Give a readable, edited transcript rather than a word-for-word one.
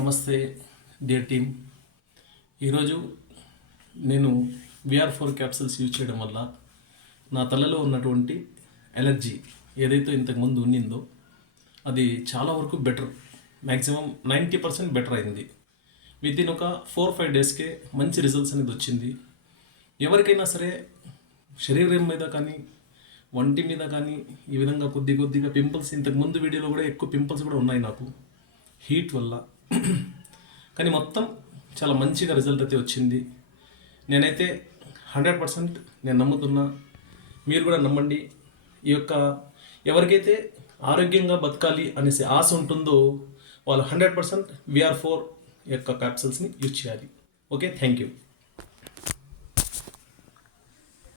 నమస్తే dear team. ఈరోజు నేను VR4 క్యాప్సూల్స్ యూజ్ చేయడం వల్ల నా తలలో ఉన్నటువంటి ఎలర్జీ ఏదైతే ఇంతకుముందు ఉన్నిందో అది చాలా వరకు బెటర్, మ్యాక్సిమం 90% బెటర్ అయింది. వితిన్ ఒక 4-5 డేస్కే మంచి రిజల్ట్స్ అనేది వచ్చింది. ఎవరికైనా సరే శరీరం మీద కానీ వంటి మీద కానీ ఈ విధంగా కొద్దిగా పింపుల్స్, ఇంతకుముందు వీడియోలో కూడా ఎక్కువ పింపుల్స్ కూడా ఉన్నాయి నాకు హీట్ వల్ల. కానీ మొత్తం చాలా మంచిగా రిజల్ట్ అయితే వచ్చింది. నేనైతే 100% నేను నమ్ముతున్నా, మీరు కూడా నమ్మండి. ఈ యొక్క ఎవరికైతే ఆరోగ్యంగా బతకాలి అనేసి ఆశ ఉంటుందో వాళ్ళు 100% VR4 యొక్క క్యాప్సూల్స్ని యూజ్ చేయాలి. Okay, thank you.